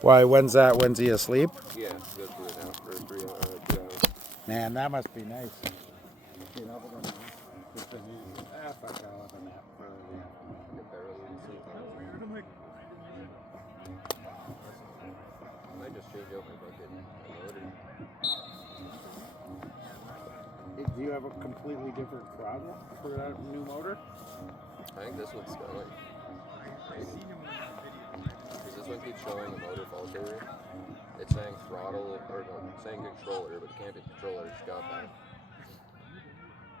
Why? When's that? When's he asleep? Yeah, go through it now for 2 hours. Man, that must be nice. Fuck, I'll have a nap for the afternoon. Get there early and sleep. I might just change out my bucket. Do you have a completely different throttle for that new motor? I think this one's going. Because this one keeps showing the motor fault area. It's saying throttle, or no, it's saying controller, but it can't be controller, it's got that.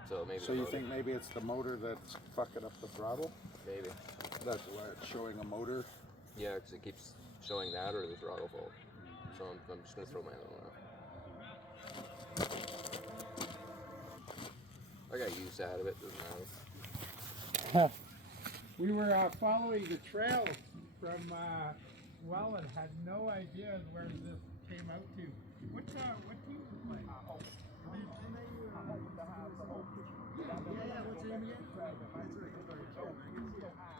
So maybe. So you think maybe it's the motor that's fucking up the throttle? Maybe. That's why it's showing a motor? Yeah, because it keeps showing that or the throttle fault. So I'm just going to throw my other one off. I got use out of it, doesn't matter. We were following the trail from Welland, had no idea where this came out to. What team was playing?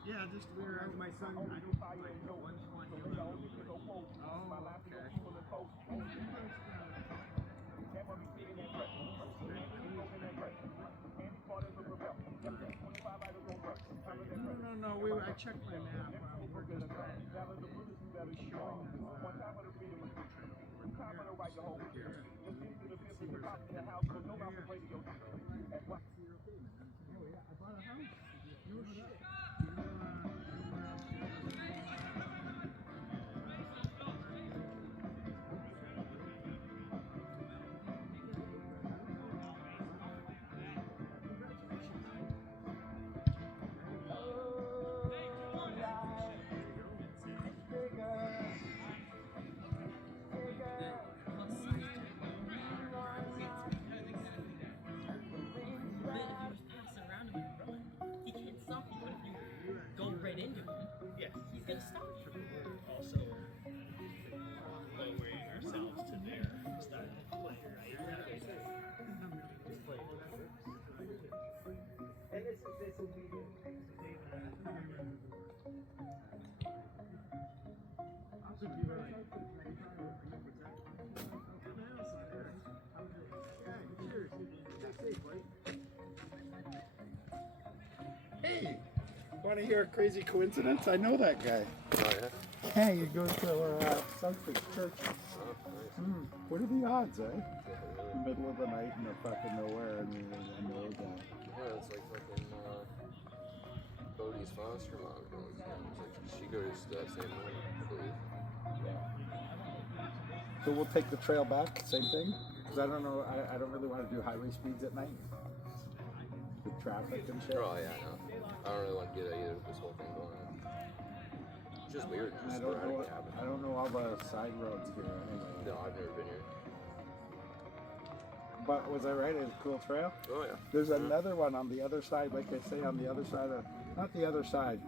Yeah, just we were out my son. I don't like no one's one. Oh, okay. No. I checked my map. We're just trying. Hey, want to hear a crazy coincidence? I know that guy. Oh, yeah? Yeah, he goes to Southwick Church. Oh, nice. What are the odds, eh? Yeah, really. Middle of the night in the fucking nowhere, and I know that. Yeah, it's like fucking Bodie's foster mom goes. It's like she goes to that same one, I believe. So we'll take the trail back, same thing? Because I don't know, I don't really want to do highway speeds at night. With traffic and shit. Oh, yeah, no. I don't really want to do that either with this whole thing going on. It's just weird. Just I don't know. sporadically happen. I don't know all the side roads here. Anyway. No, I've never been here. But was I right? It's a cool trail. Oh, yeah. There's another one on the other side, like I say, on the other side of, not the other side.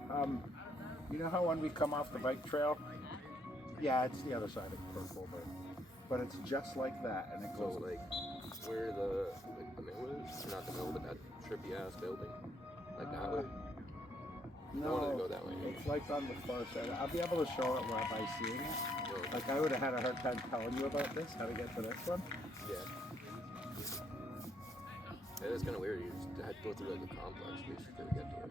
You know how when we come off the bike trail? Yeah, it's the other side of Purple, but it's just like that, and it So, goes like, where the mill is? Not the mill, but that trippy ass building. Like that way? I wanted to go that way. It's like on the far side. I'll be able to show it by seeing it. Yeah. Like I would have had a hard time telling you about this, how to get to this one. Yeah. It's kind of weird. You just had to go through like a complex basically to get to it.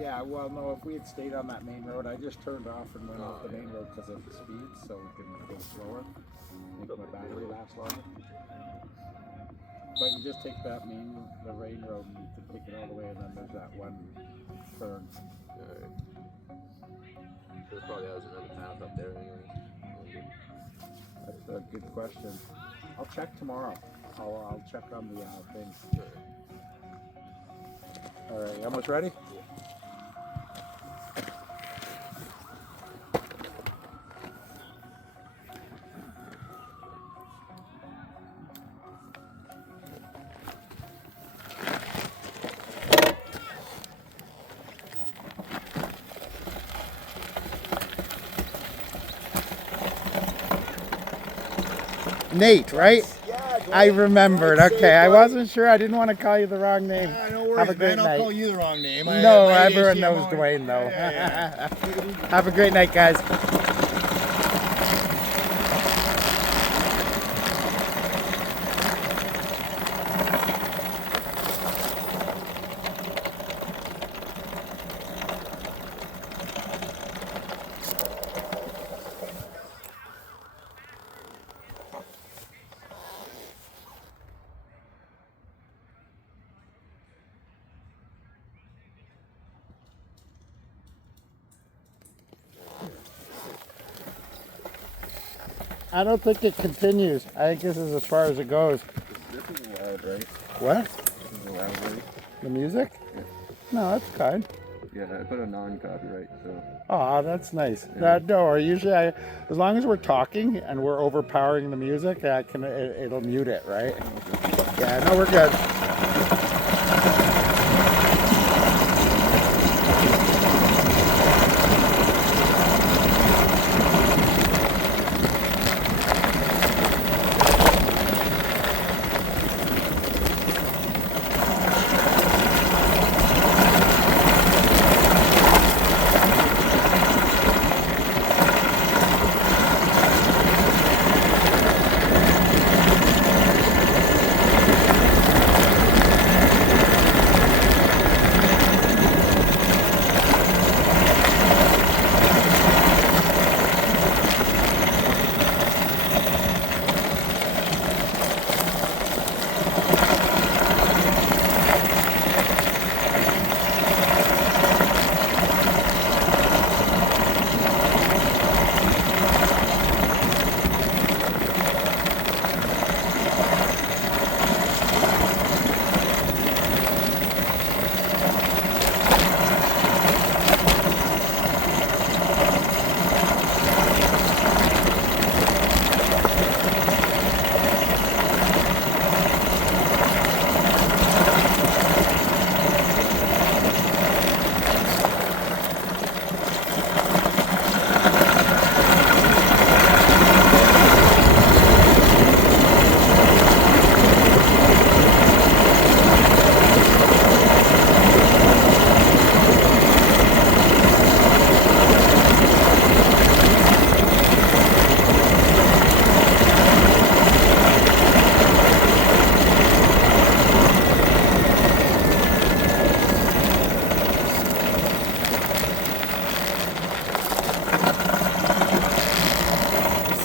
Yeah, well, no, if we had stayed on that main road, I just turned off and went off the main road because of the speed, so we can go slower, make my battery last longer. But you just take that the rain road, and you can take it all the way, and then there's that one turn. Alright. There probably has another path up there anyway. That's a good question. I'll check tomorrow. I'll check on the thing. All right, almost ready? Nate, right? Yeah, I remembered. Okay, I wasn't sure. I didn't want to call you the wrong name. No worries, Have a great man. night. I'll call you the wrong name. No, everyone knows Dwayne, though. Yeah. Have a great night, guys. I don't think it continues. I think this is as far as it goes. This is loud, right? What? This is loud, right? The music? Yeah. No, that's kind. Yeah, I put a non-copyright, so. Oh, that's nice. Yeah. No, or usually as long as we're talking and we're overpowering the music, it'll mute it, right? Yeah, no, we're good.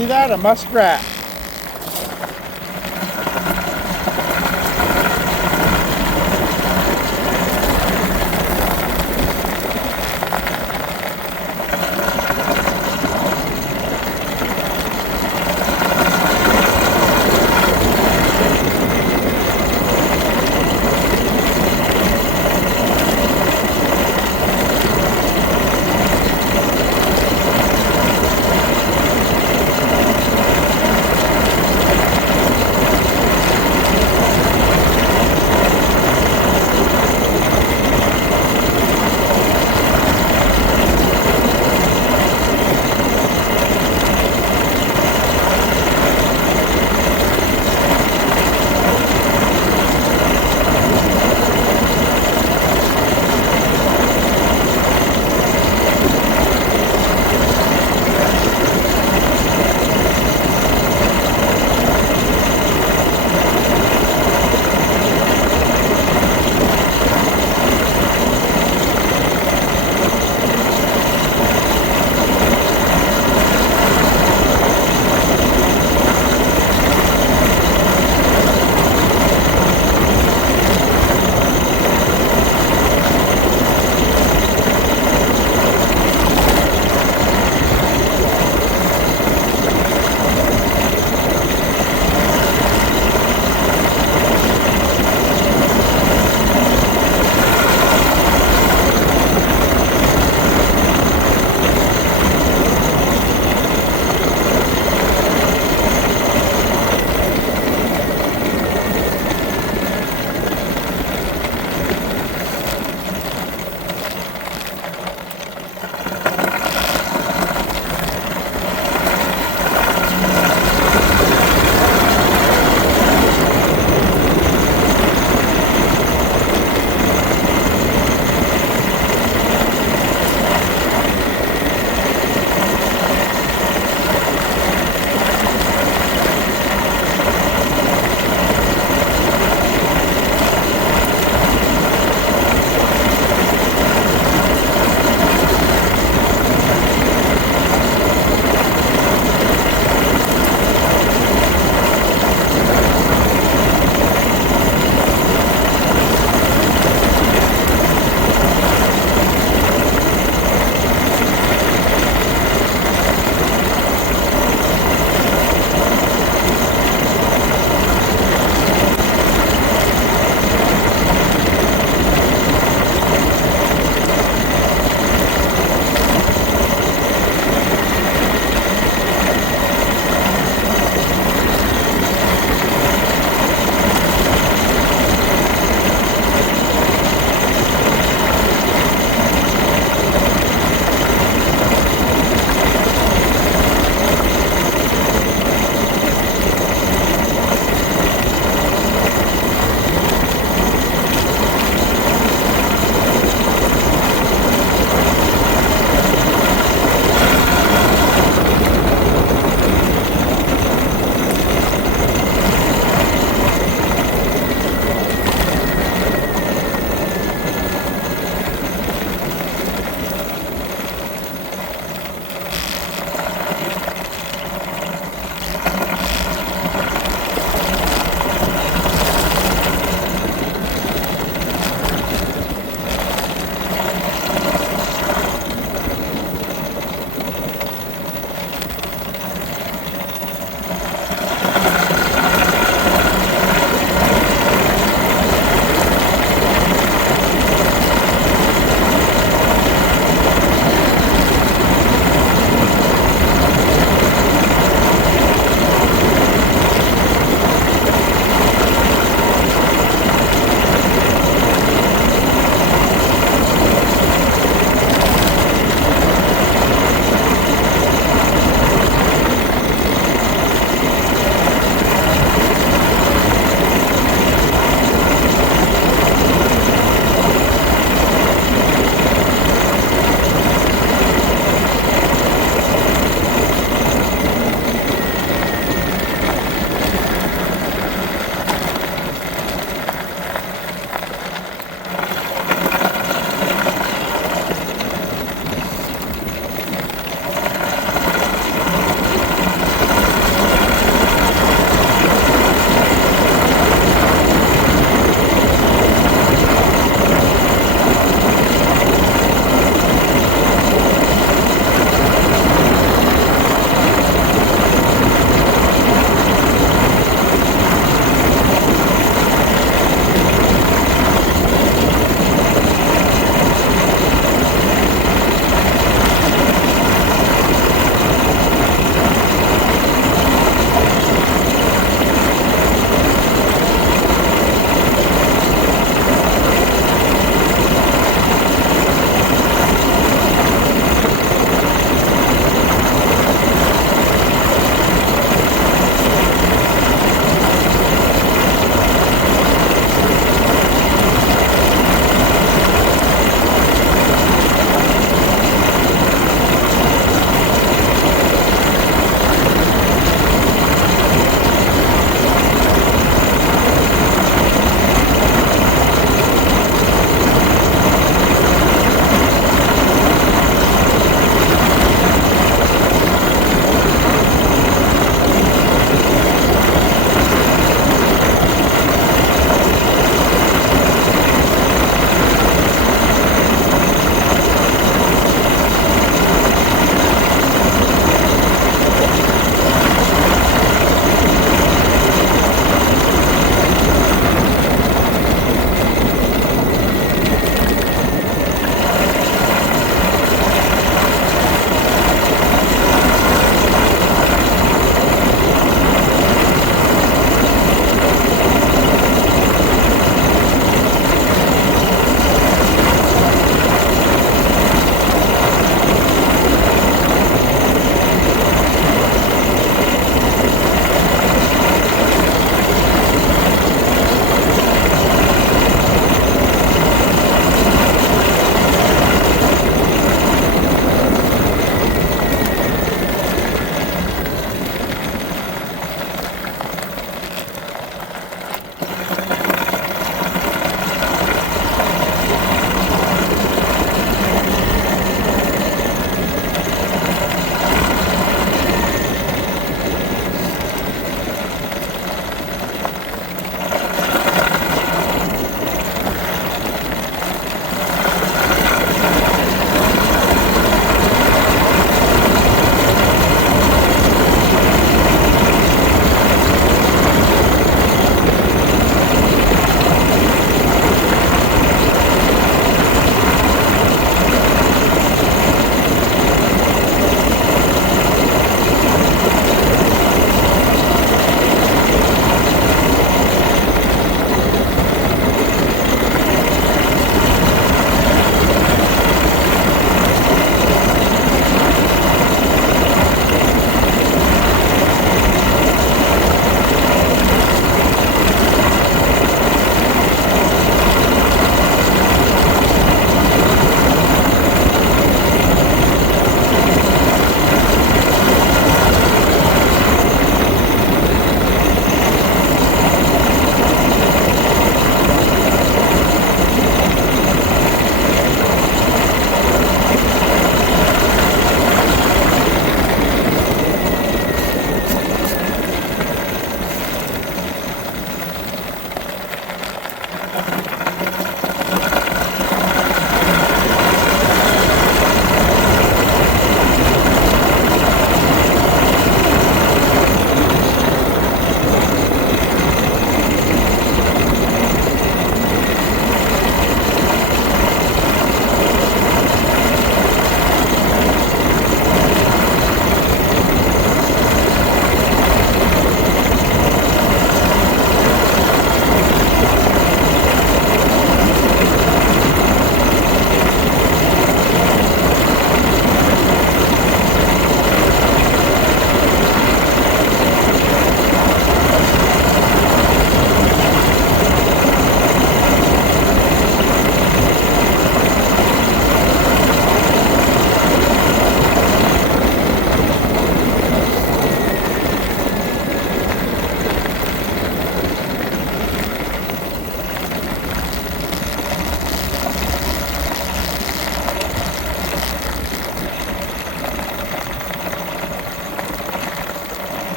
See that? A muskrat.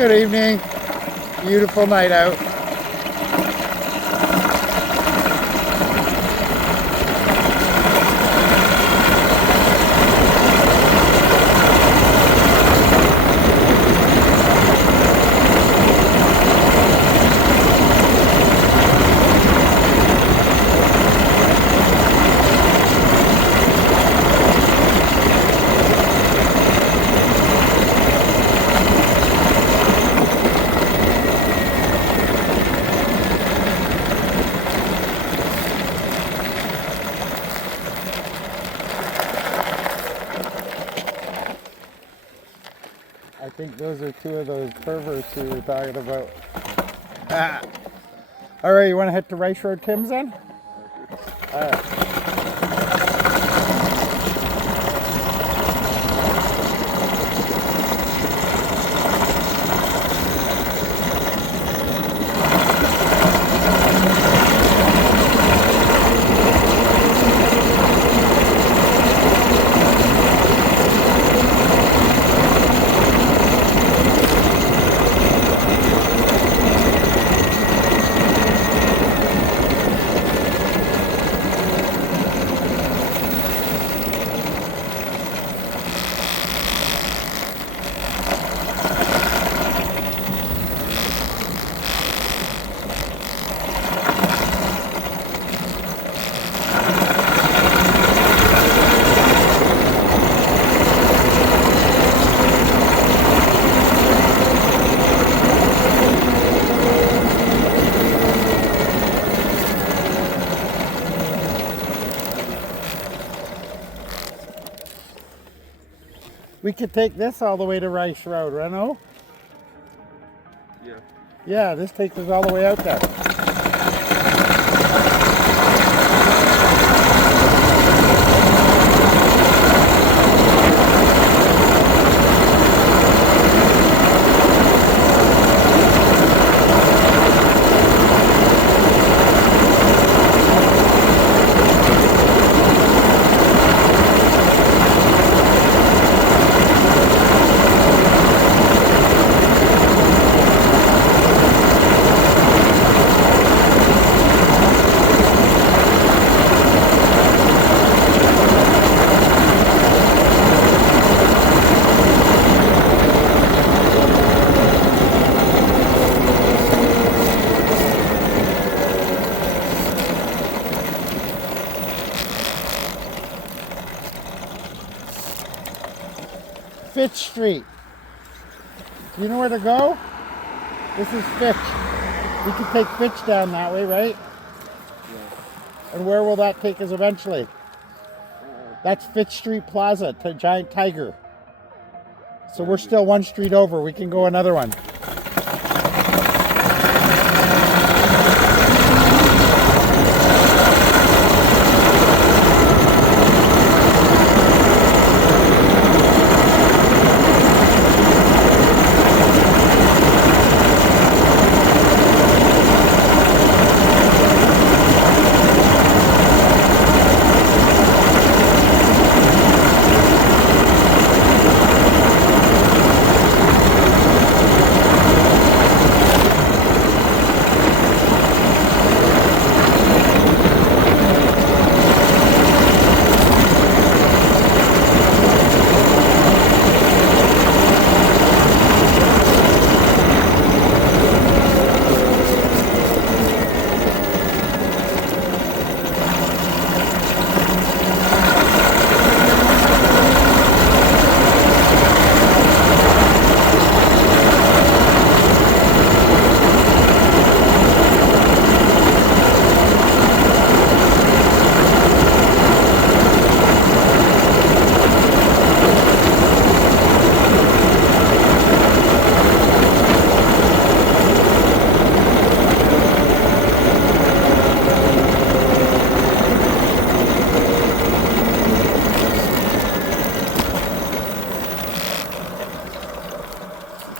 Good evening. Beautiful night out. I think those are two of those perverts we were talking about. Ah. All right, you want to head to Rice Road Tim's then? All right. We could take this all the way to Rice Road, Reno? Yeah. Yeah, this takes us all the way out there. Fitch Street. Do you know where to go? This is Fitch. We can take Fitch down that way, right? Yeah. And where will that take us eventually? That's Fitch Street Plaza, Giant Tiger. So we're still one street over. We can go another one.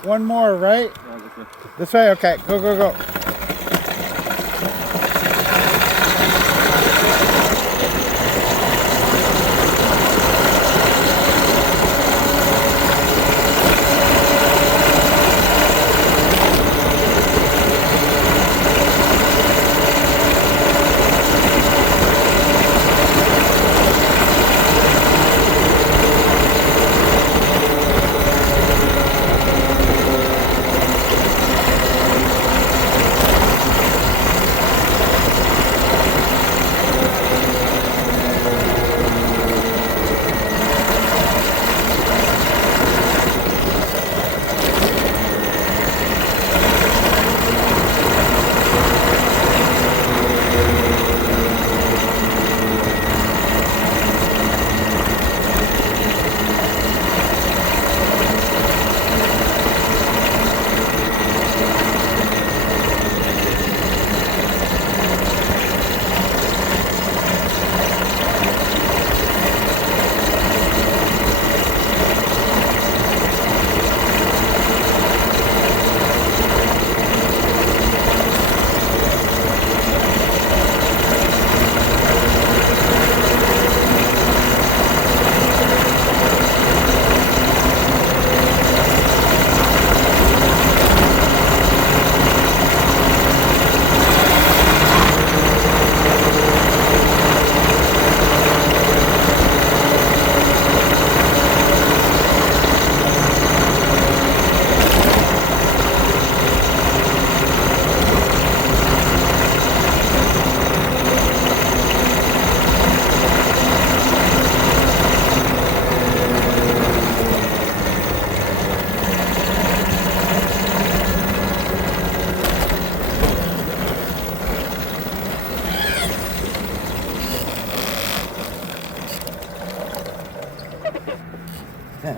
One more, right? This way? Okay, go, go, go. You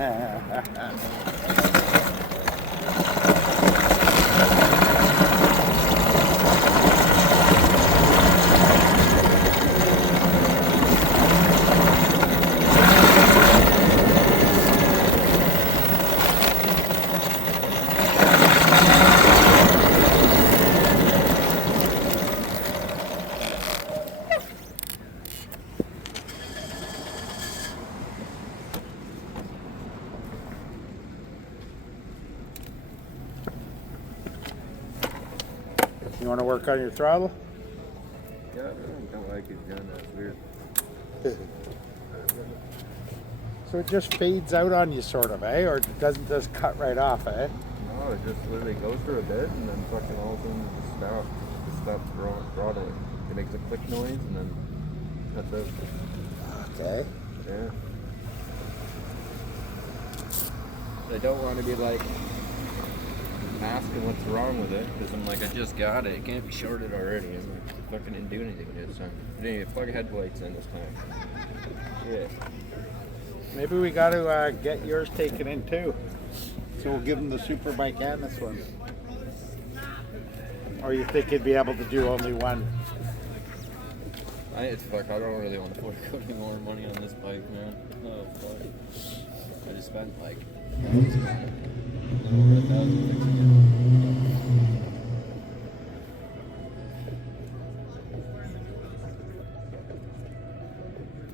want to work on your throttle? Yeah, I don't like his gun. That's weird. So it just fades out on you, sort of, eh? Or it doesn't just cut right off, eh? No, it just literally goes for a bit and then fucking all of a sudden it just stops throttling. It makes a click noise and then cuts out. Okay. Yeah. I don't want to be like asking what's wrong with it because I'm like, I just got it. It can't be shorted already. I'm like, I fucking didn't do anything this time. I didn't even plug headlights in this time. Yeah. Maybe we got to get yours taken in too. So we'll give them the super bike and this one. Or you think you'd be able to do only one? I don't really want to put any more money on this bike, man. No, fuck. I just spent like a little over $1,000 fixing it.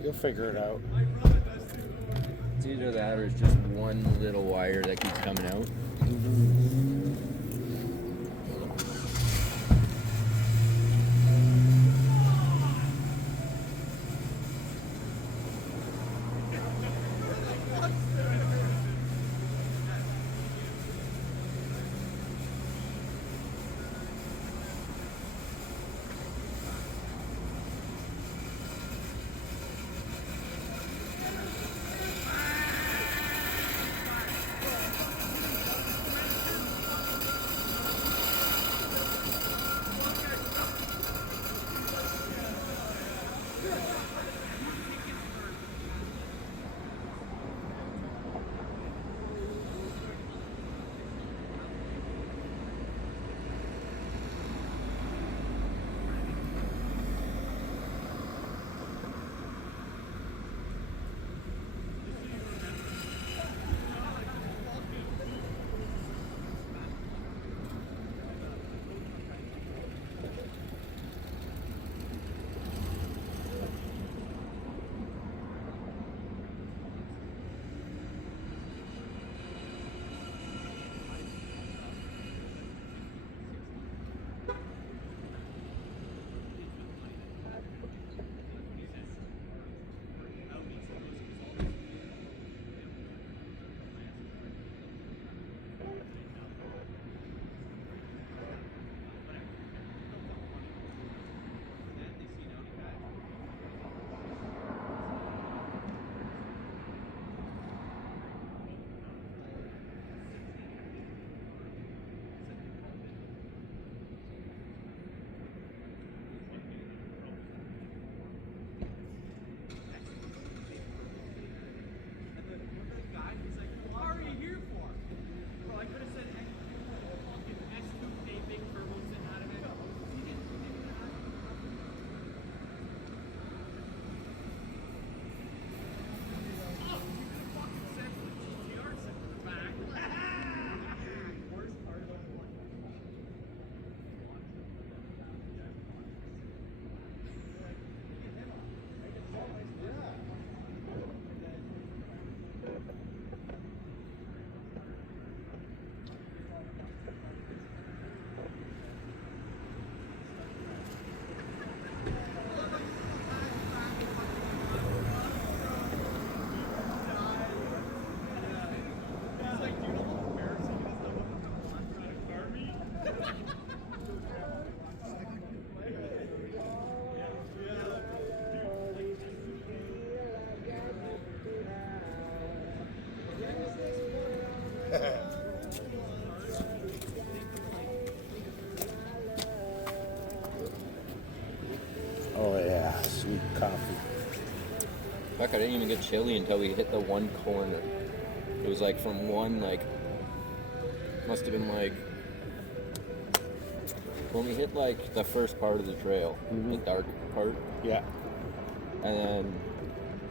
You'll figure it out. It's either that or it's just one little wire that keeps coming out. Oh yeah, sweet coffee. Fuck, I didn't even get chilly until we hit the one corner. It was like from one, like, must have been like, when we hit like the first part of the trail, the dark part, Yeah. and then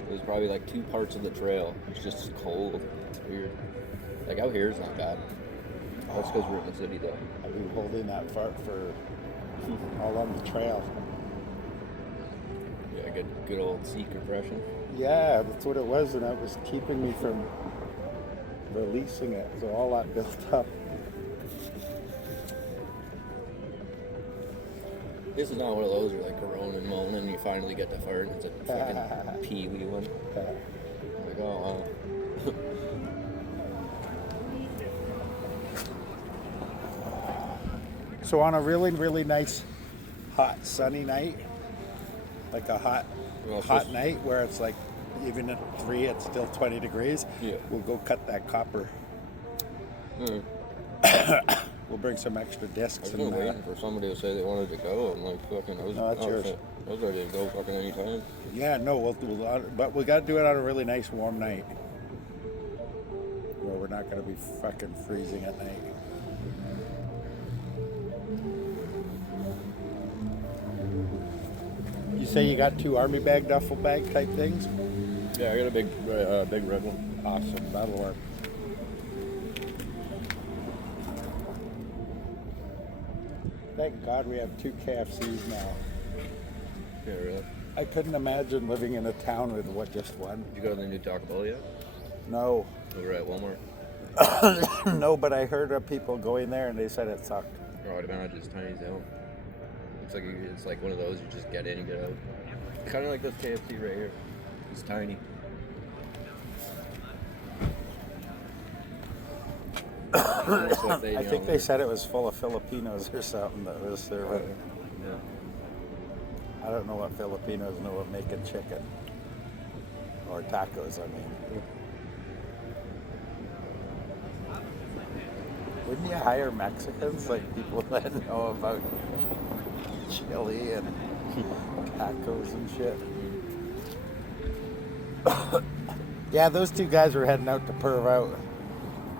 it was probably like 2 parts of the trail. It's just cold. It's weird. Like out here, it's not bad. That's because we're in the city, though. I've been holding that fart for all on the trail. Yeah, good old sea compression. Yeah, that's what it was, and that was keeping me from releasing it. So all that built up. This is not one of those where like Corona and moaning and you finally get the fart and it's a fucking pee-wee one. Like, oh wow. So on a really, really nice, hot, sunny night, like a hot night where it's like even at 3, it's still 20 degrees. Yeah. We'll go cut that copper. Mm. We'll bring some extra discs. I was waiting for somebody to say they wanted to go. I'm like, fucking, No, that's yours. I was ready to go fucking anytime. Yeah, no, but we got to do it on a really nice warm night where we're not going to be fucking freezing at night. You say you got 2 army bag, duffel bag type things? Yeah, I got a big red one. Awesome, that'll work. Thank God we have 2 KFCs now. Yeah, really. I couldn't imagine living in a town with just one. Did you go to the new Taco Bell yet? No. We were at Walmart. No, but I heard of people going there and they said it sucked. Oh, I'd imagine it's tiny as hell. It's like one of those you just get in and get out. Kind of like this KFC right here. It's tiny. I think they said it was full of Filipinos or something that was serving. Yeah. I don't know what Filipinos know of making chicken. Or tacos, I mean. Wouldn't you hire Mexicans, like people that know about chili and tacos and shit? Yeah, those 2 guys were heading out to perv out.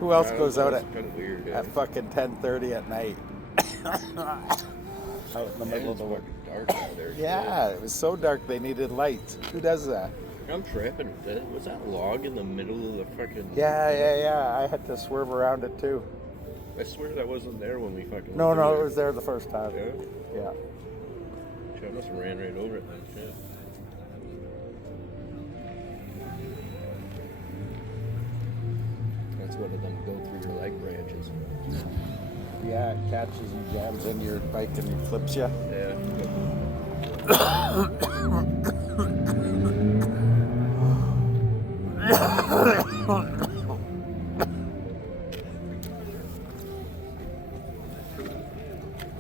Who else goes out at weird, at fucking 10:30 at night? Out in the middle of the work. Dark out there. Yeah, it was so dark they needed lights. Who does that? I'm tripping. Was that log in the middle of the fucking... Yeah. I had to swerve around it too. I swear that wasn't there when we fucking... No, it was there the first time. Yeah? Yeah. Shit, I must have ran right over it then. Shit. That's one of them go through your leg branches. Yeah, it catches and jams into your bike and it flips you. Yeah.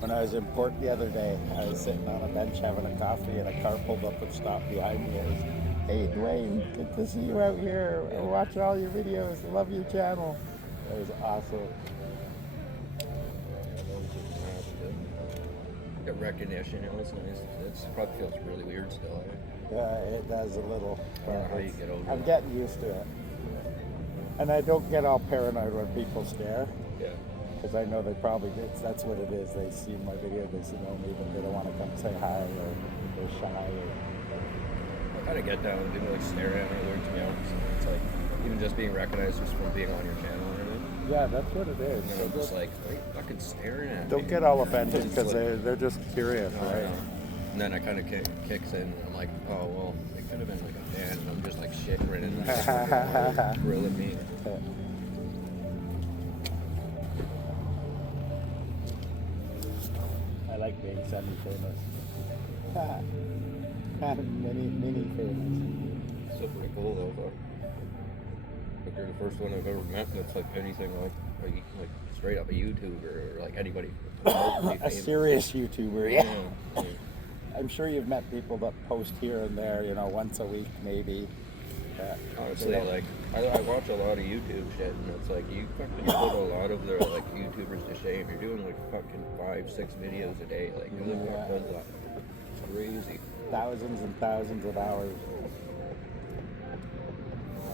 When I was in Port the other day, I was sitting on a bench having a coffee and a car pulled up and stopped behind me. It was, "Hey Dwayne, good to see you out here. I watch all your videos. I love your channel." It was awesome. Got recognition, it's nice. It probably feels really weird still. Yeah, it does a little. I don't know how you get over I'm it. getting used to it. And I don't get all paranoid when people stare. Yeah. Because I know they probably, that's what it is. They see my video, they see me, but they don't want to come say hi or they're shy. I kind of get that when people like stare at me, to be honest. It's like, even just being recognized just from being on your channel or anything. Yeah, that's what it is. And then I'm just like, why are you fucking staring at me? Don't get all offended It's because like- they're just curious, No, I right? know. And then I kind of kicks in, and I'm like, oh, well, it could have been like a fan, and I'm just like shit grinning, like, grilling me. I like being semi-famous. Mini famous. Still pretty cool, though, Like, you're the first one I've ever met that's like anything like straight up a YouTuber or like anybody. A serious YouTuber, yeah. Yeah. I'm sure you've met people that post here and there, once a week maybe. Honestly, like I watch a lot of YouTube shit, and it's like you fucking put a lot of their like YouTubers to shame. You're doing like fucking 5-6 videos a day. Like who the fuck does that? It's crazy. Thousands and thousands of hours.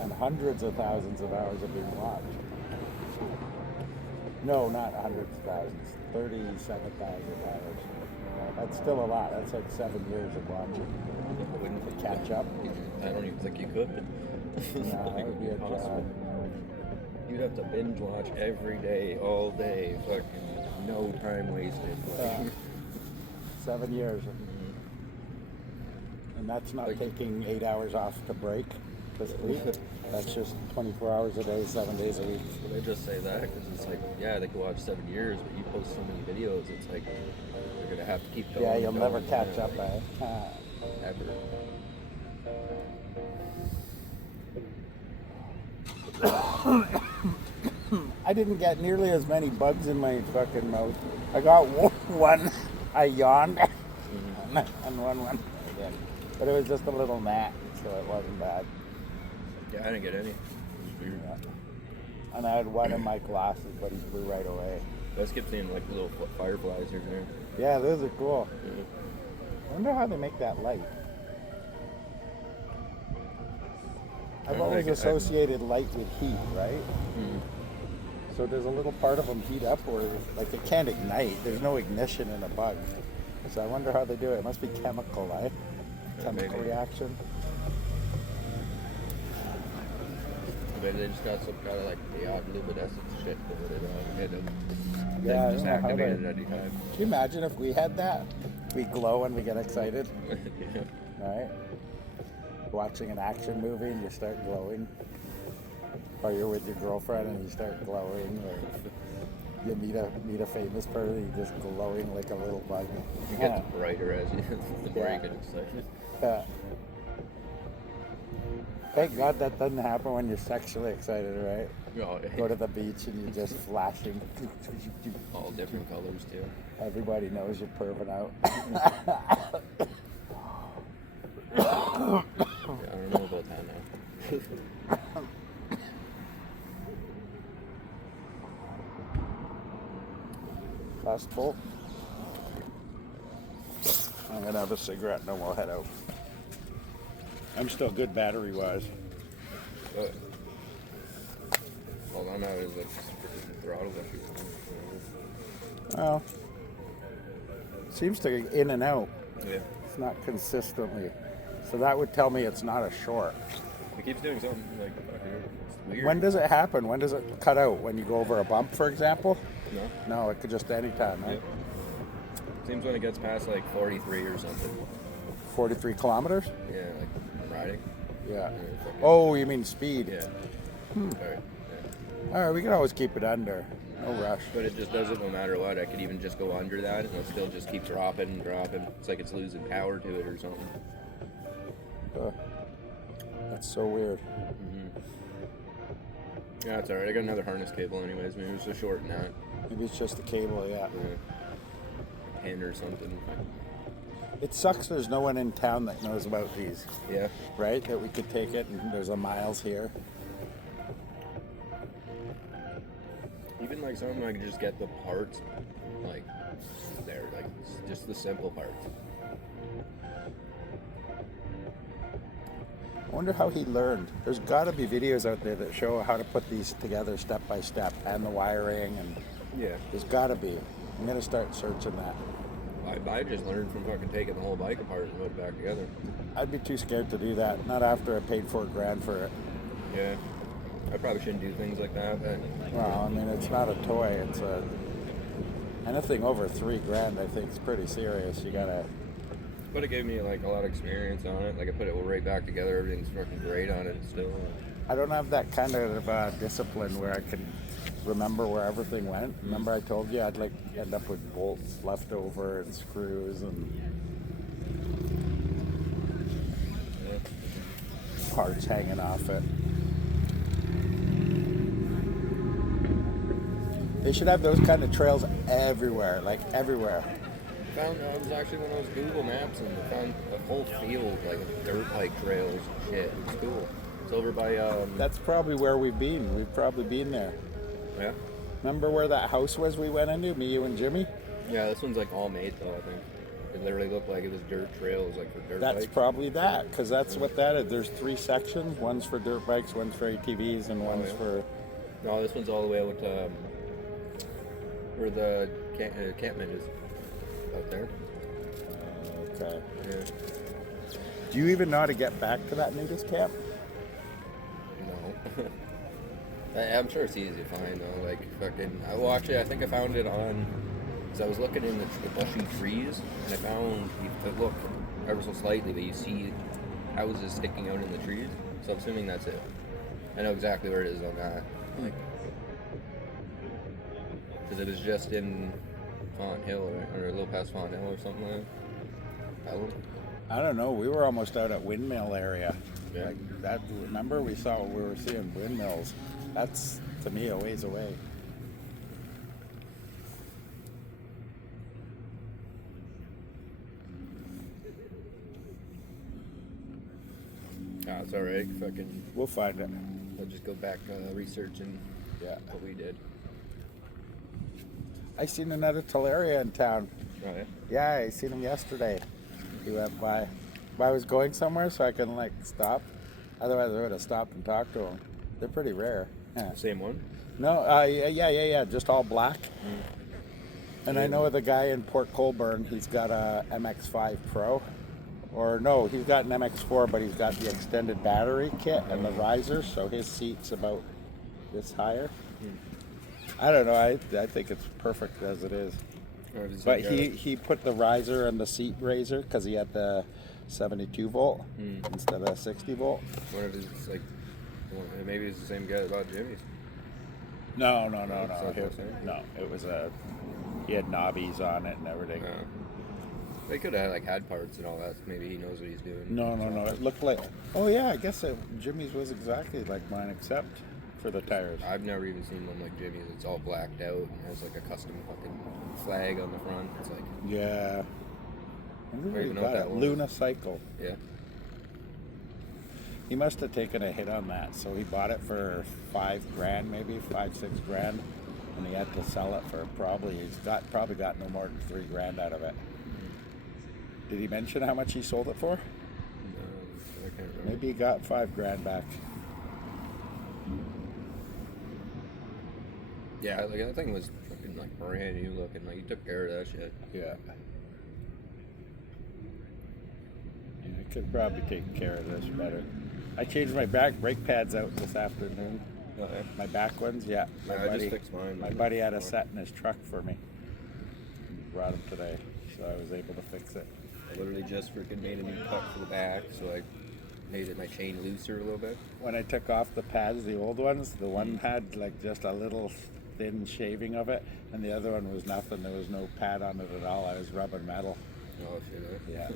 And hundreds of thousands of hours are being watched. No, not hundreds of thousands. 37,000 hours. That's still a lot. That's like 7 years of watching. To catch up. I don't even think you could. No, it would be a job. You'd have to binge watch every day, all day, fucking no time wasted. 7 years. And that's not taking 8 hours off to break to sleep. That's just 24 hours a day, 7 days a week. Well, they just say that because it's like, yeah, they could watch 7 years, but you post so many videos, it's like you're gonna have to keep going. Yeah, you'll never catch up, eh? Ever. I didn't get nearly as many bugs in my fucking mouth. I got one. I yawned, and one I did. But it was just a little gnat, so it wasn't bad. Yeah, I didn't get any. It was weird. Yeah. And I had one in my glasses, but he flew right away. I just kept seeing like little fireflies here and there. Yeah, those are cool. Yeah. I wonder how they make that light. I've always associated light with heat, right? Mm-hmm. So does a little part of them heat up, or like it can't ignite? There's no ignition in a bug. So I wonder how they do it. It must be chemical, eh? Chemical reaction. Maybe they just got some kind of like the odd luminescent shit going on. Hit them. Yeah, Just I don't know how activated they- at any time. Can you imagine if we had that? We glow when we get excited, Yeah. right? Watching an action movie and you start glowing. Or you're with your girlfriend and you start glowing. Or you meet a famous person, you're just glowing like a little bug. It gets brighter as you the more you Yeah. get excited. Thank God that doesn't happen when you're sexually excited, right? No, Go to the beach and you're just flashing. all different colors too. Everybody knows you're perving out. Yeah, I don't know about that now. Last bolt. I'm gonna have a cigarette and then we'll head out. I'm still good battery wise. But all I know is like throttle issue. Well, seems to go in and out. Yeah. It's not consistently. So that would tell me it's not a short. It keeps doing something like it's weird. When does it happen? When does it cut out? When you go over a bump, for example? No. No, it could just any time, right? Yep. Seems when it gets past like 43 or something. 43 kilometers? Yeah, like riding. Yeah. fucking- Oh, you mean speed? Yeah. Sorry. Yeah. All right, we can always keep it under. No rush. But it just does it no matter what. I could even just go under that and it'll still just keep dropping and dropping. It's like it's losing power to it or something. That's so weird. Yeah, it's alright. I got another harness cable anyways. Maybe it's just shorten that. Maybe it's just the cable, yeah. Pin or something. It sucks there's no one in town that knows about these, Yeah. right? That we could take it and there's a miles here. Even like something I could just get the parts like there, like just the simple parts. I wonder how he learned. There's got to be videos out there that show how to put these together step by step and the wiring, and Yeah. there's got to be. I'm going to start searching that. I just learned from fucking taking the whole bike apart and put it back together. I'd be too scared to do that. Not after I paid $4,000 for it. Yeah. I probably shouldn't do things like that, but Well, I mean, it's not a toy. It's anything over $3,000. I think is pretty serious. You gotta. it gave me like a lot of experience on it. Like I put it right back together. Everything's fucking great on it still. I don't have that kind of discipline where I can remember where everything went. Remember I told you I'd like end up with bolts left over and screws and parts hanging off it. They should have those kind of trails everywhere, like everywhere. Found it was actually one of those Google Maps and found a whole field like of dirt bike trails and shit. It's cool. It's over by That's probably where we've been. We've probably been there. yeah. Remember where that house was we went into, me, you, and Jimmy? Yeah, this one's like all made though, I think. It literally looked like it was dirt trails, like for dirt That's bikes. probably that, because that's what that is. There's 3 sections. One's for dirt bikes, one's for ATVs, and one's yeah. for... No, this one's all the way out where the campment is. Out there. Okay. Yeah. Do you even know how to get back to that nudist camp? No. I'm sure it's easy to find though. Like fucking. Well, actually, I think I found it on. Cause I was looking in the bushy trees, and I found if you look ever so slightly, but you see houses sticking out in the trees. So I'm assuming that's it. I know exactly where it is on that. Like, because it was just in Fawn Hill or a little past Fawn Hill or something like that. Pelham. I don't know. We were almost out at Windmill area. Yeah. Like that. Remember, we were seeing windmills. That's to me a ways away. Ah, it's alright. Fucking. We'll find it. I'll just go back researching Yeah. what we did. I seen another Talaria in town. Oh yeah. Yeah, I seen him yesterday. He went by. But I was going somewhere, so I couldn't like stop. Otherwise, I would have stopped and talked to him. They're pretty rare. Yeah. Same one. No, yeah, just all black. And I know the guy in Port Colborne. He's got a MX-5 Pro, or no, he's got an MX-4, but he's got the extended battery kit and the riser, so his seat's about this higher. I don't know. I think it's perfect as it is. But he put the riser and the seat raiser because he had the 72 volt instead of 60 volt. What if it's like, well, maybe it's the same guy that bought Jimmy's? No. So It was he had knobbies on it and everything. They could have had parts and all that. Maybe he knows what he's doing. No. It looked like. Oh yeah, I guess Jimmy's was exactly like mine, except for the tires. I've never even seen one like Jimmy's. It's all blacked out and has like a custom fucking flag on the front. It's like, Yeah. I wonder don't where he even know got what that it. was. Luna Cycle. yeah. He must have taken a hit on that, so he bought it for $5,000, maybe $5,000-6,000, and he had to sell it for probably got no more than $3,000 out of it. Did he mention how much he sold it for? No, I can't remember. Maybe he got $5,000 back. Yeah, like that thing was fucking like brand new looking. Like you took care of that shit. Yeah. I could probably take care of this better. I changed my brake pads out this afternoon. Okay. My back ones, yeah. I just fixed mine. My buddy had a set in his truck for me. Brought him today, so I was able to fix it. I literally just freaking made a new cut for the back, so I made my chain looser a little bit. When I took off the pads, the old ones, the one had like just a little thin shaving of it, and the other one was nothing. There was no pad on it at all. I was rubbing metal. Oh shit. Yeah.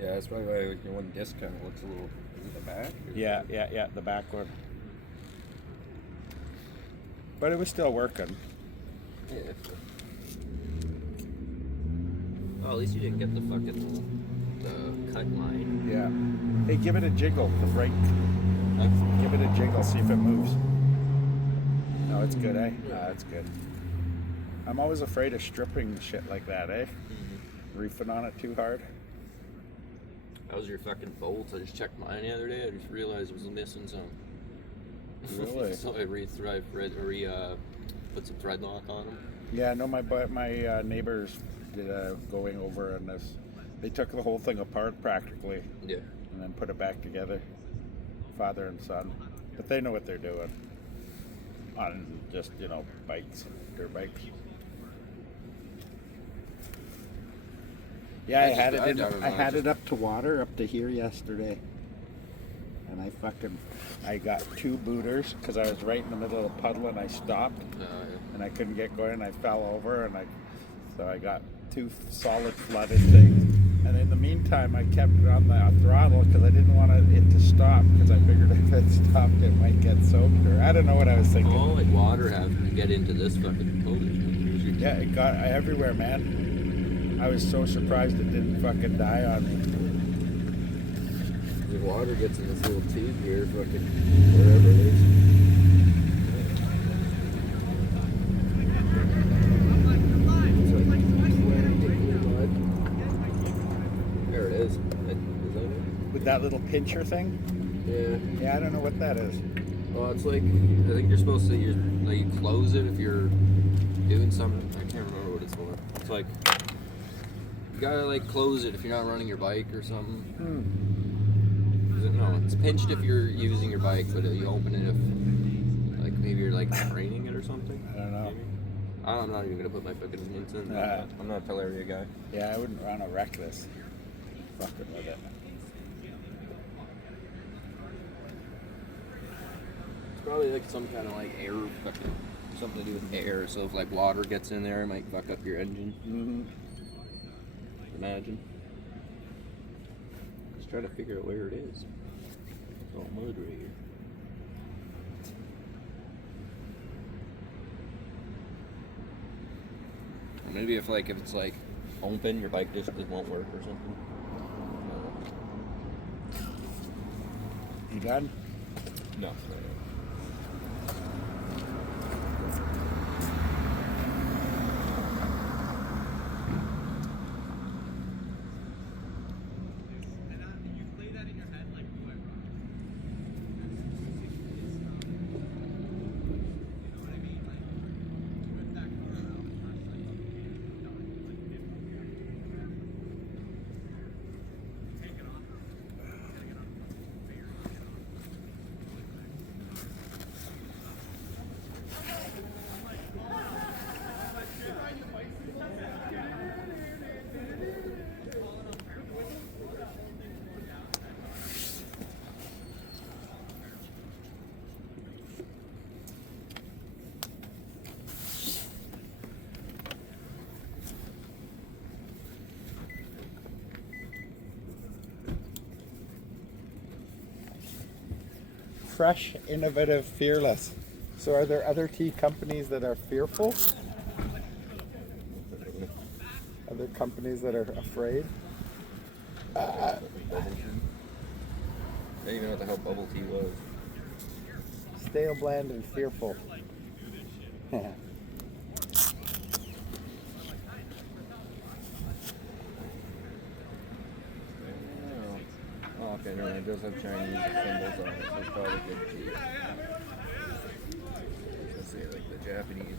Yeah, that's probably why your one disc kind of looks a little. Is it the back? Yeah, the back one. But it was still working. Yeah. Oh, at least you didn't get the fucking cut line. Yeah. Hey, give it a jiggle, the brake. Give it a jiggle, see if it moves. No, it's good, eh? No, it's good. I'm always afraid of stripping shit like that, eh? Reefing on it too hard. How's your fucking bolts? I just checked mine the other day. I just realized I was missing some. Really? So I put some thread lock on them. Yeah, no, my neighbors did a going over on this. They took the whole thing apart practically. Yeah. And then put it back together. Father and son. But they know what they're doing. On just, bikes, dirt bikes. Yeah, I had it up to water up to here yesterday. And I got 2 booters because I was right in the middle of the puddle and I stopped. Yeah. And I couldn't get going. I fell over so I got 2 solid flooded things. And in the meantime, I kept it on the throttle because I didn't want it to stop because I figured if it stopped, it might get soaked. Or I don't know what I was thinking. Oh, like water having to get into this fucking coating. Yeah, it got everywhere, man. I was so surprised it didn't fucking die on me. The water gets in this little tube here, fucking wherever it is. It's like 20 miles little pincher thing? Yeah. Yeah, I don't know what that is. Well, it's like, I think you're supposed to, you close it if you're doing something. I can't remember what it's for. It's like, you gotta like close it if you're not running your bike or something. No, it's pinched if you're using your bike, but you open it if, like, maybe you're like training it or something. I don't know. Maybe. I'm not even gonna put my fucking hints in. I'm not a Teleria guy. Yeah, I wouldn't want to wreck this. Fucking with it. It's probably like some kind of like air, fucking something to do with air. So if like water gets in there, it might fuck up your engine. Imagine. Just try to figure out where it is. It's all mud right here. Or maybe if it's like open, your bike just won't work or something. You done? No. Fresh, innovative, fearless. So are there other tea companies that are fearful? Other companies that are afraid? I didn't even know what the hell bubble tea was. Stale, bland, and fearful. Oh, okay, no, it does have Chinese symbols on it, so it's probably good tea. Let's see, like the Japanese.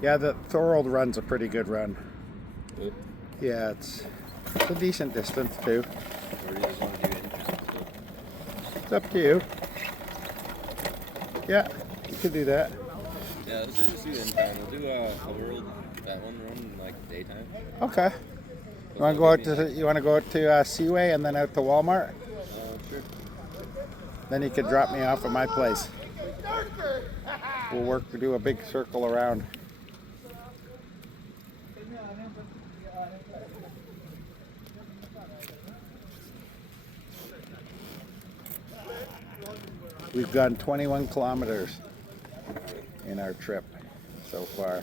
Yeah, the Thorold run's a pretty good run. Good. Yeah, it's a decent distance too. Or do you just want to do interesting stuff? It's up to you. Yeah, you could do that. Yeah, let's just do in time. We'll do a world, that one run in like daytime. Okay. You want to go out to Seaway and then out to Walmart? Sure. Then you could drop me off at my place. We'll do a big circle around. We've gone 21 kilometers in our trip so far.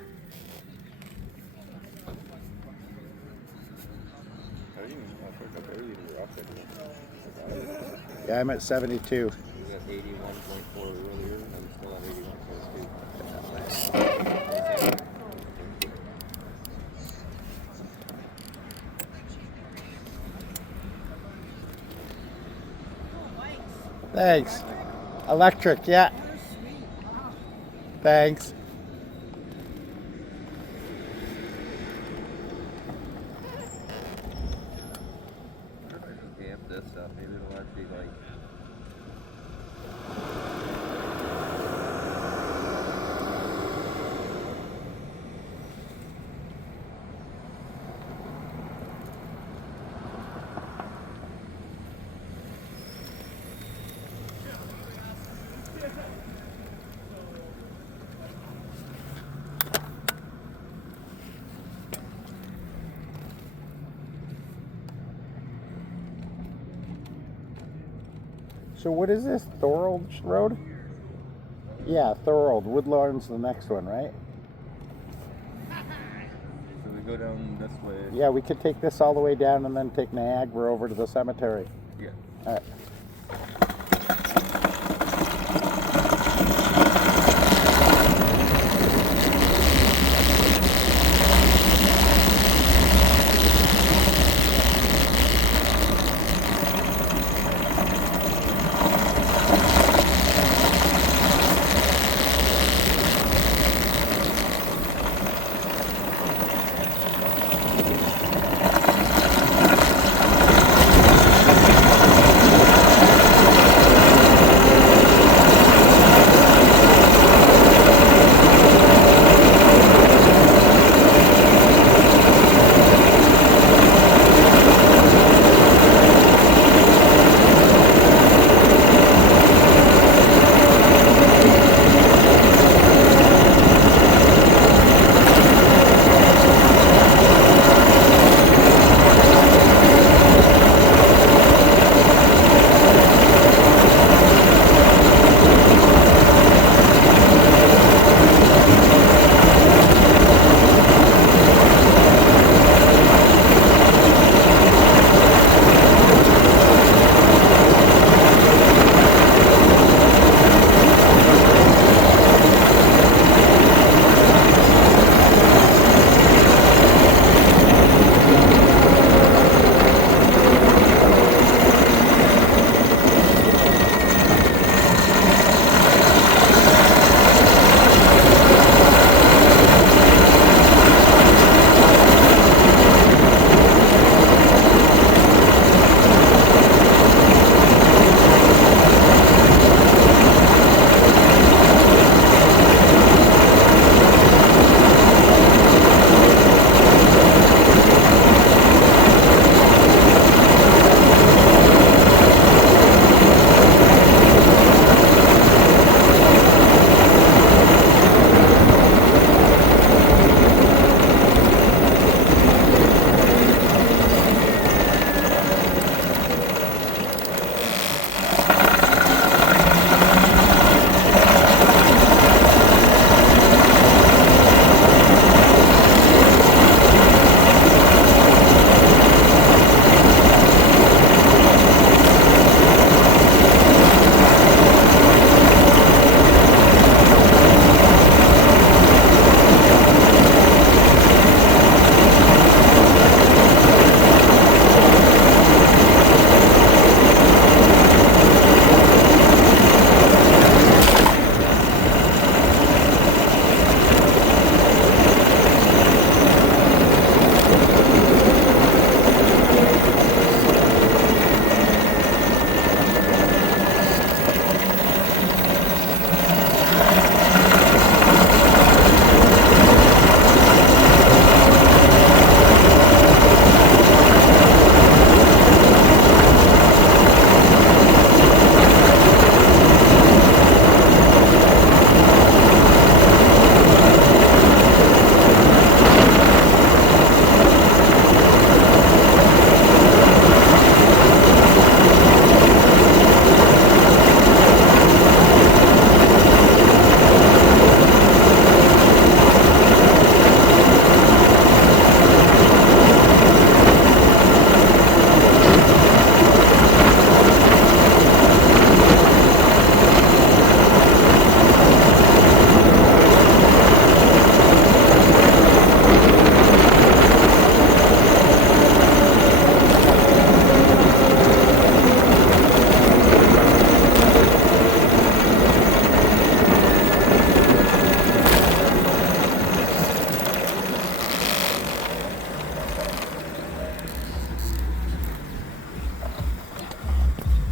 Yeah, I'm at 72. We got 81.4 earlier, and I'm still at 81.2. Thanks. Electric, yeah. Thanks. Amp this stuff, maybe it'll actually like. So what is this, Thorold Road? Yeah, Thorold. Woodlawn's the next one, right? So we go down this way. Yeah, we could take this all the way down and then take Niagara over to the cemetery. Yeah. All right.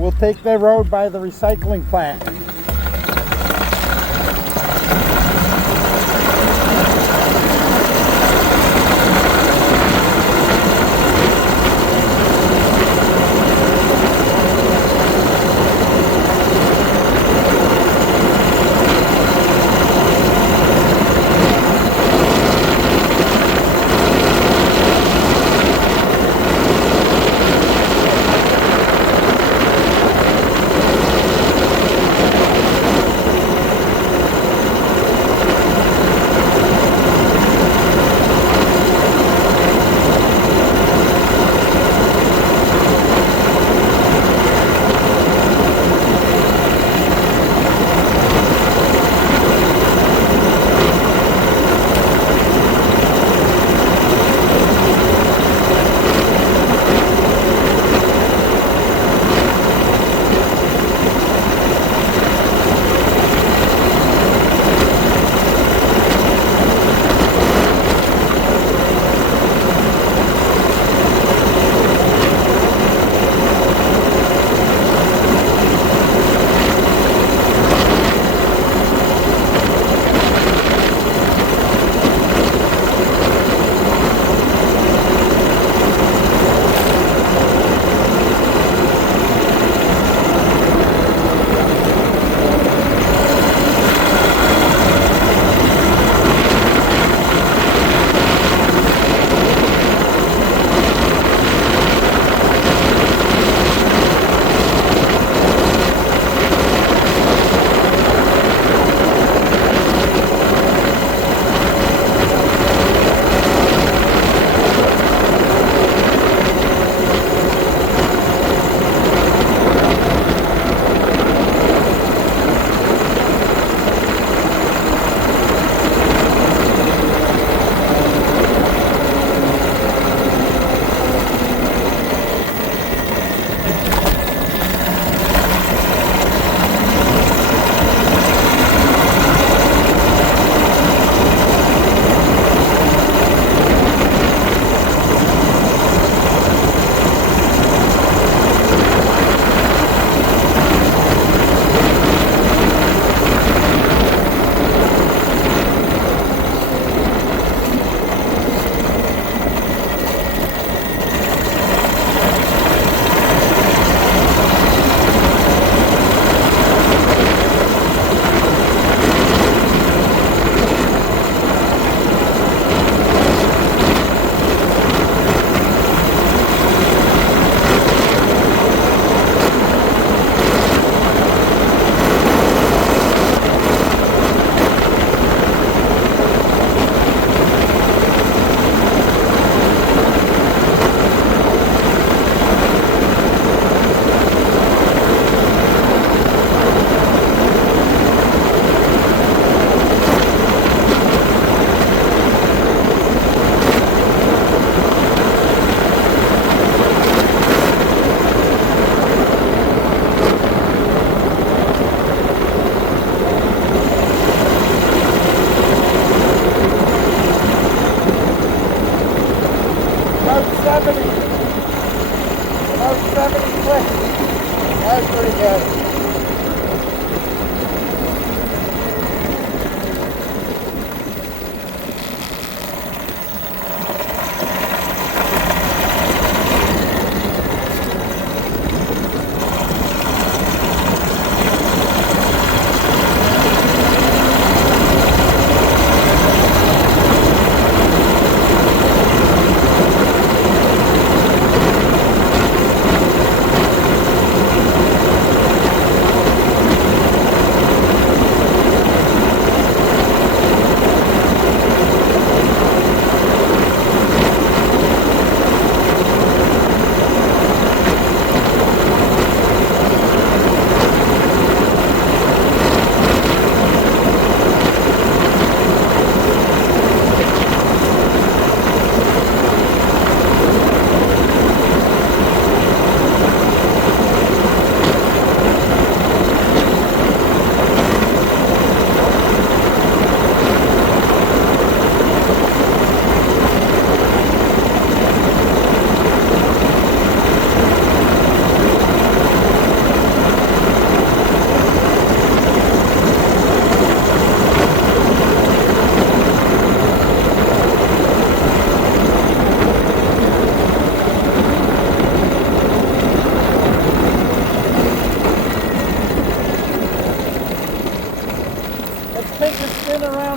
we'll take the road by the recycling plant.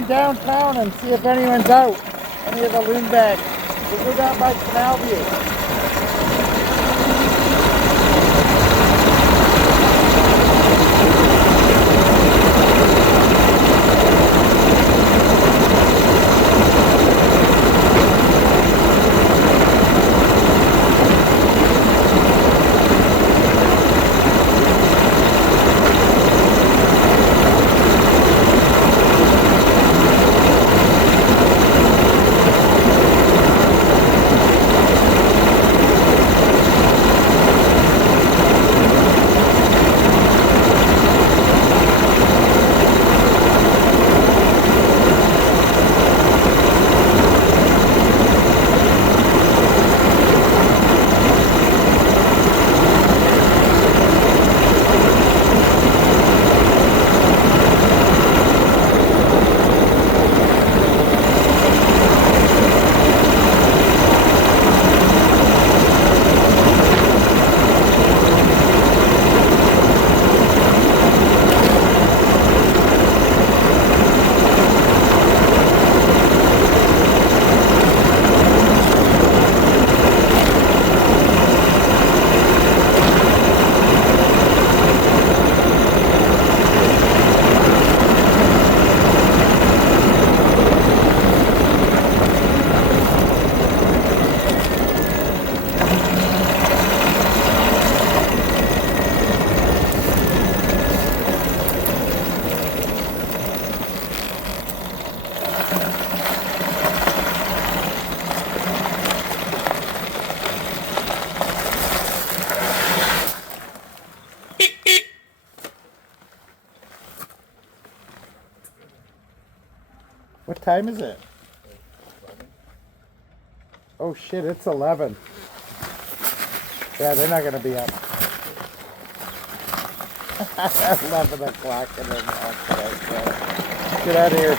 downtown and see if anyone's out. Any of the loon bags. We'll go down by Canal View. What time is it? Oh shit, it's 11. Yeah, they're not gonna be up. 11 o'clock and then get out of here.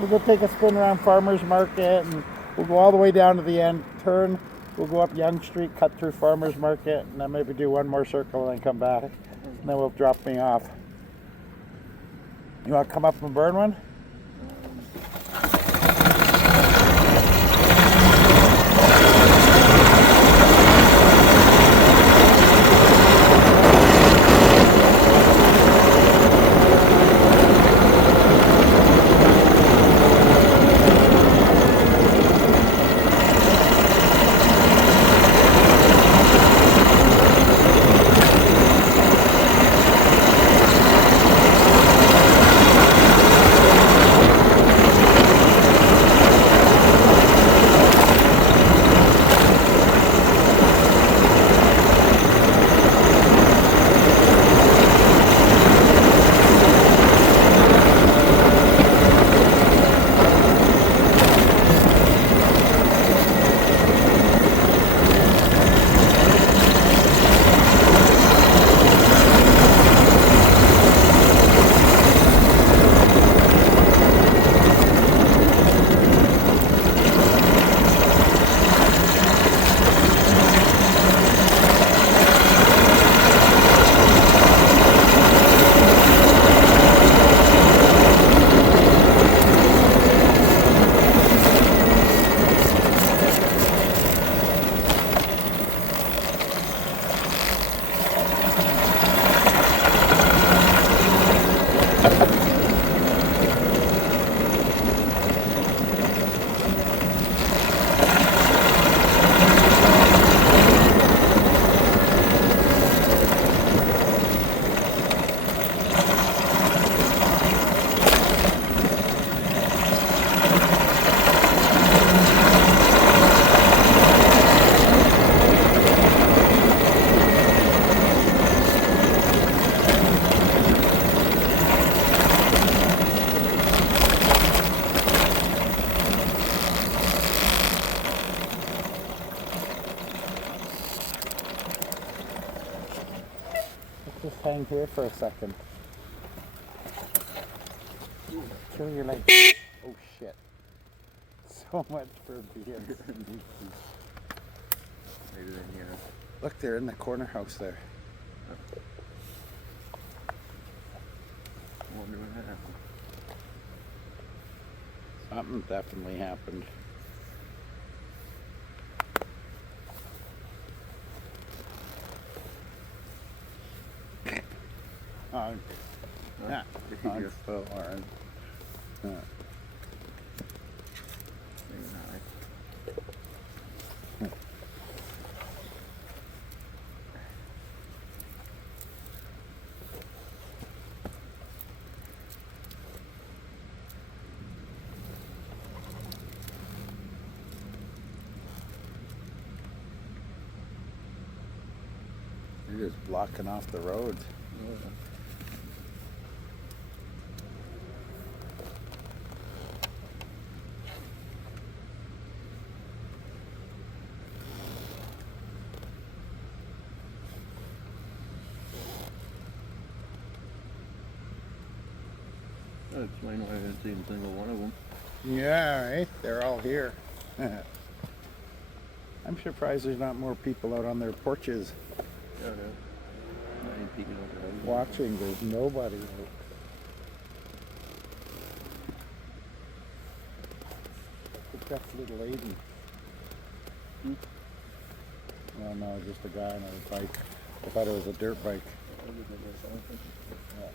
We'll go take a spin around Farmers Market and we'll go all the way down to the end, turn, we'll go up Yonge Street, cut through Farmers Market, and then maybe do one more circle and then come back. And then we'll drop me off. You want to come up and burn one? hang here for a second. Kill your leg. Oh shit. So much for being. Maybe then, you know. Look, they're in the corner house there. I wonder what happened. Something definitely happened. Yeah, I'm still orange. Maybe not. They're just blocking off the road. That would explain why I haven't seen a single one of them. Yeah, right? They're all here. I'm surprised there's not more people out on their porches Yeah, no. Not even peeking out their houses. watching. There's nobody out. That's little lady. Oh no, just a guy on a bike. I thought it was a dirt bike. Yeah.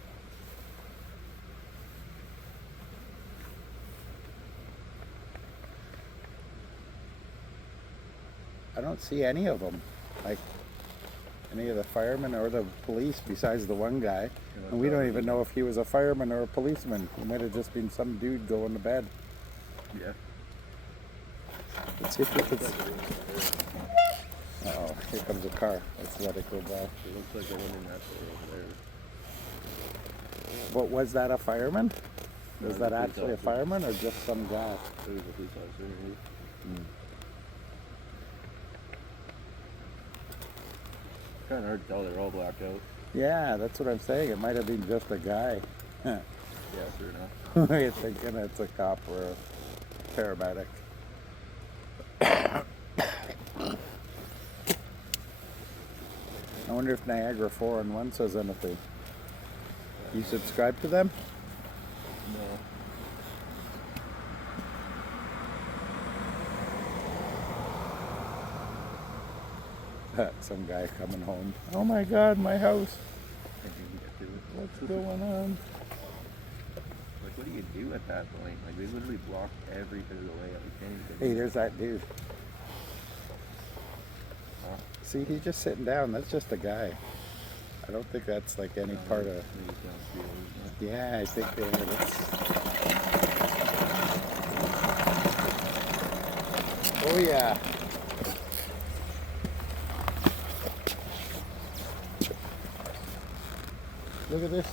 I don't see any of them, like any of the firemen or the police besides the one guy. And we don't even know if he was a fireman or a policeman. He might have just been some dude going to bed. Yeah. Let's see if we can. Uh-oh, here comes a car. Let's let it go by. It looks like the one in that store over there. What was that, a fireman? No, Was it that was a police actually a officer. fireman or just some guy? It was a police officer. Maybe. Kind of hard to tell. They're all blacked out. Yeah, that's what I'm saying. It might have been just a guy. Yeah, sure enough. You're thinking it's a cop or a paramedic. I wonder if Niagara 4 and 1 says anything. You subscribe to them? No. Some guy coming home. Oh my God, my house. I didn't get to it. What's going on? Like, what do you do at that point? Like, they literally blocked every bit of the way out. You can't even get Hey, there's that dude. Huh? See, he's just sitting down. That's just a guy. I don't think that's like any part of. Maybe it's down the field, isn't it? Yeah, I think they are. Oh yeah. Look at this.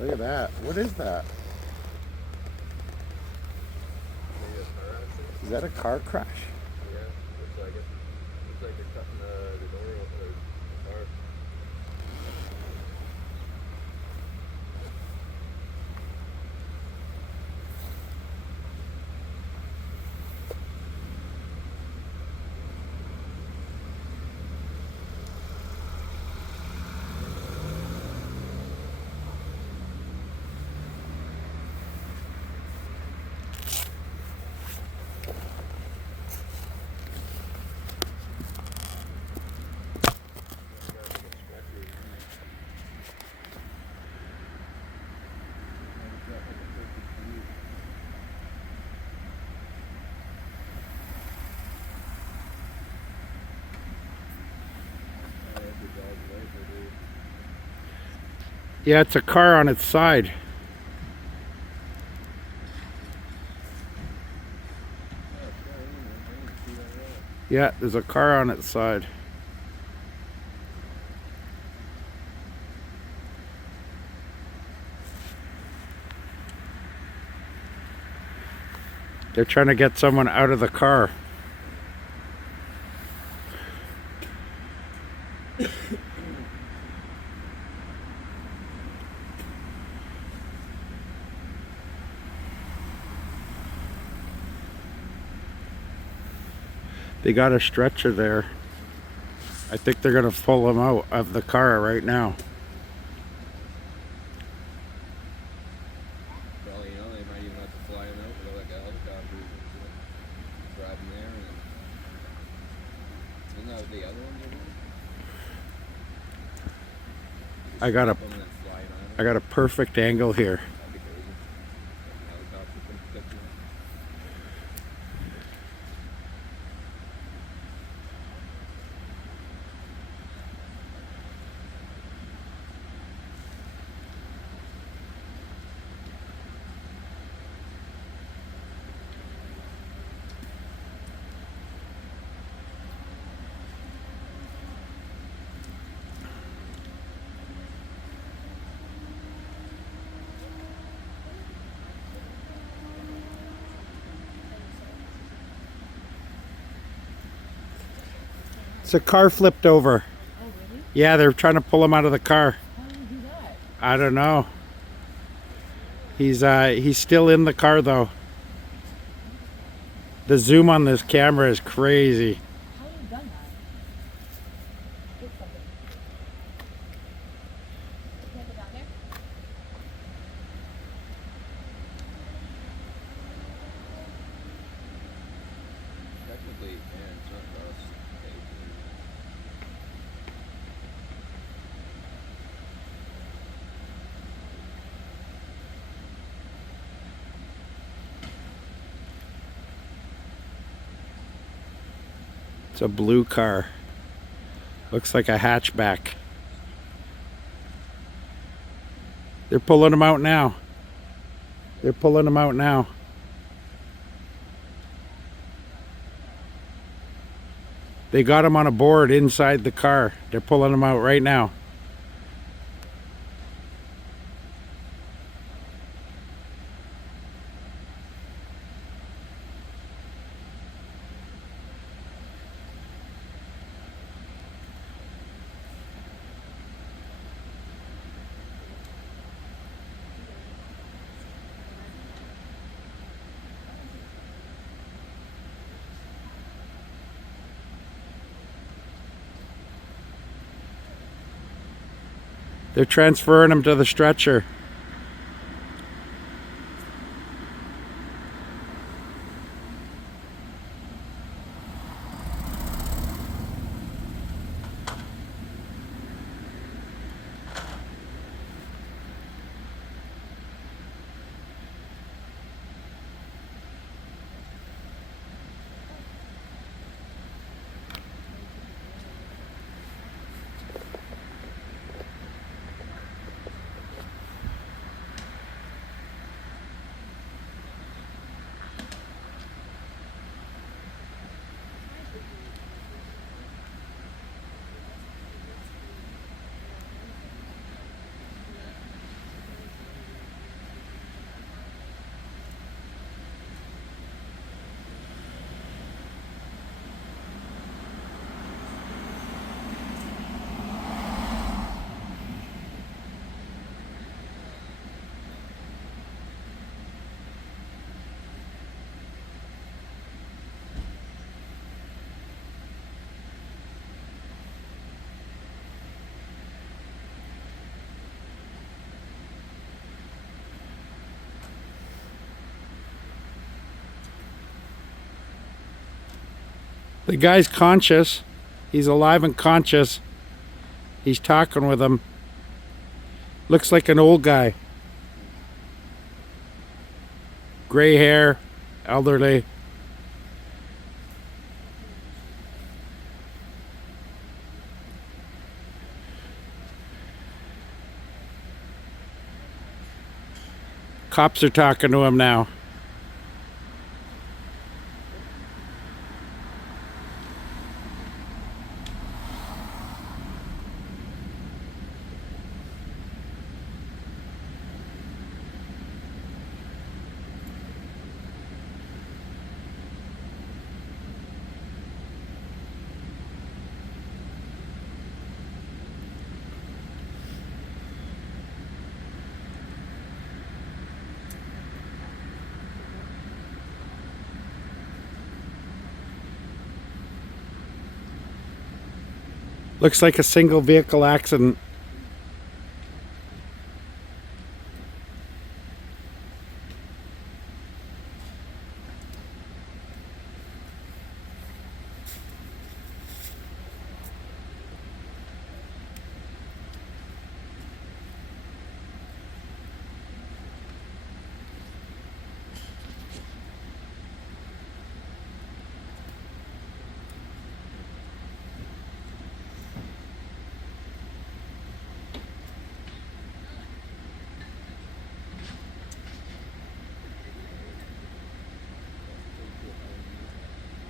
Look at that. What is that? Maybe a car accident? Is that a car crash? Yeah, looks like it. Looks like they're cutting the door open. The car. Yeah, it's a car on its side. Yeah, there's a car on its side. They're trying to get someone out of the car. They got a stretcher there. I think they're gonna pull him out of the car right now. Probably, you know, they might even have to fly him out with like a helicopter driving there. And isn't that what the other ones are doing? I got a Them and then fly it on I got a perfect angle here. That'd be crazy. Helicopter comes to pick you up. It's a car flipped over. Oh, really? Yeah, they're trying to pull him out of the car. How do you do that? I don't know. He's still in the car though. The zoom on this camera is crazy. How have you done that? Get something. Can't go down there? Technically, yeah, it's not for us. It's a blue car. Looks like a hatchback. They're pulling him out now. They're pulling him out now. They got him on a board inside the car. They're pulling him out right now. They're transferring him to the stretcher. The guy's conscious. He's alive and conscious. He's talking with him. Looks like an old guy. Gray hair, elderly. Cops are talking to him now. Looks like a single vehicle accident.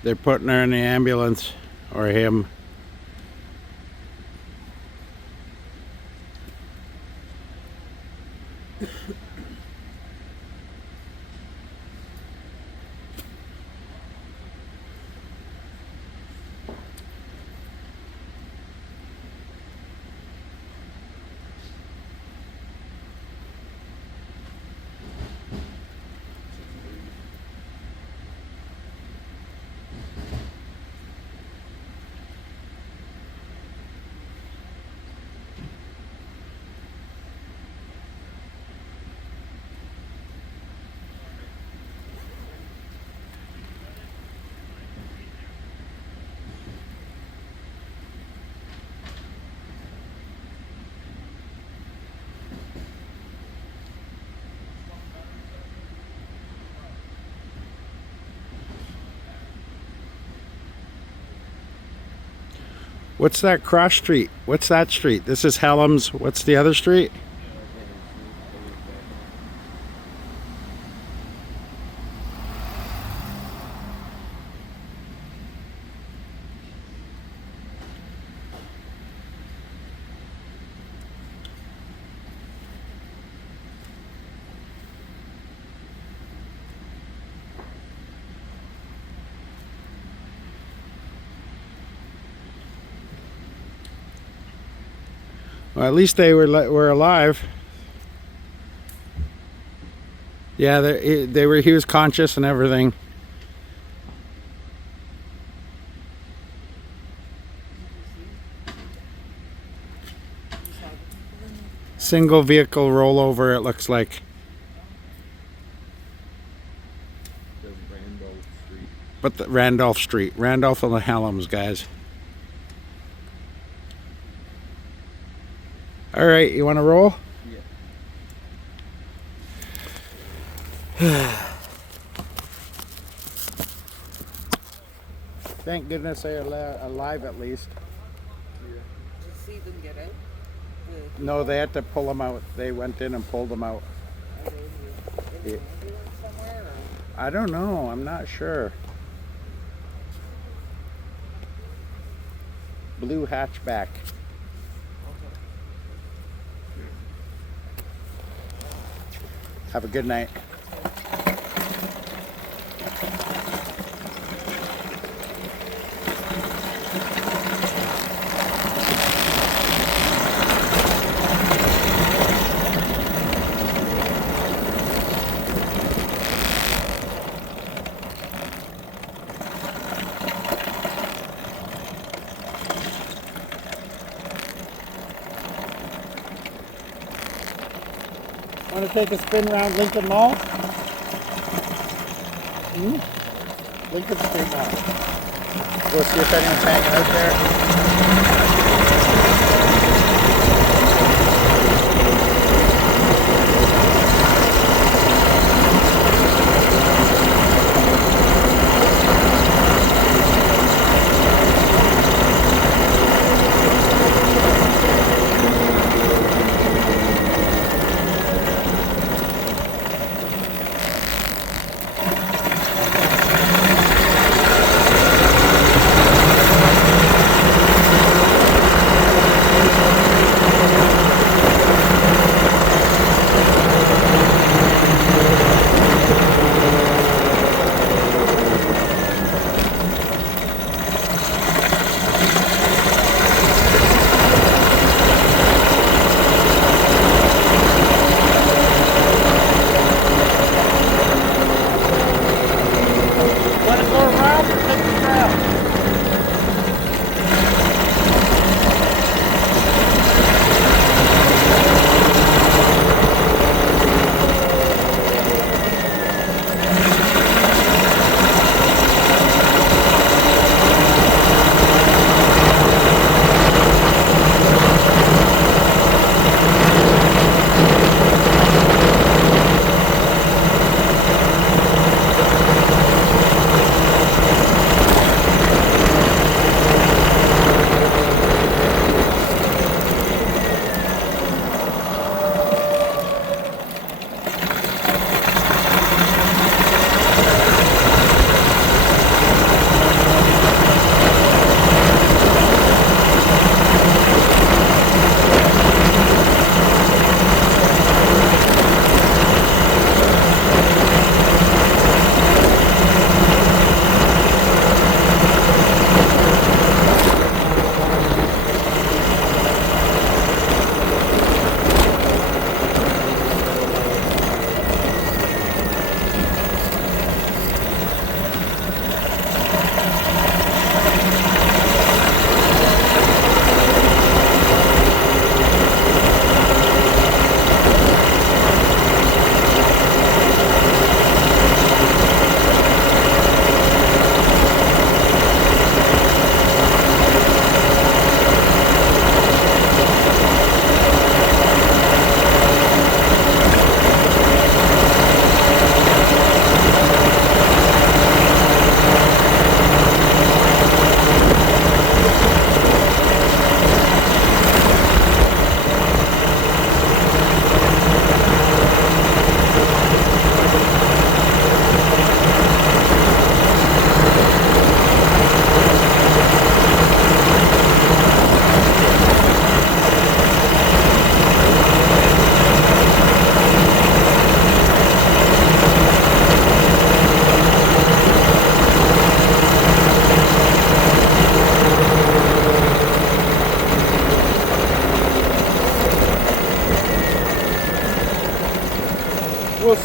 They're putting her in the ambulance, or him. What's that cross street? What's that street? This is Helms. What's the other street? Well, at least they were alive. Yeah, they were. He was conscious and everything. Single vehicle rollover. It looks like. But the Randolph Street, Randolph and the Helms, guys. All right, you want to roll? Yeah. Thank goodness they're alive at least. Did you see them get out? No, they had to pull them out. They went in and pulled them out. Are they in the ambulance somewhere? Or? I don't know. I'm not sure. Blue hatchback. Have a good night. Want to take a spin around Lincoln Mall? Lincoln Street Mall. Go see if anyone's hanging out there.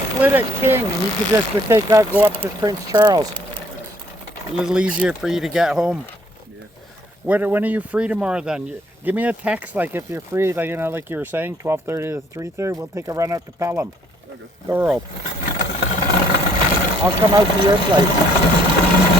split at King, and you could just take out, go up to Prince Charles. A little easier for you to get home. Yeah. When are you free tomorrow then? Give me a text, like if you're free, like like you were saying, 12:30 to 3:30. We'll take a run out to Pelham. Okay. Go, Earl. I'll come out to your place.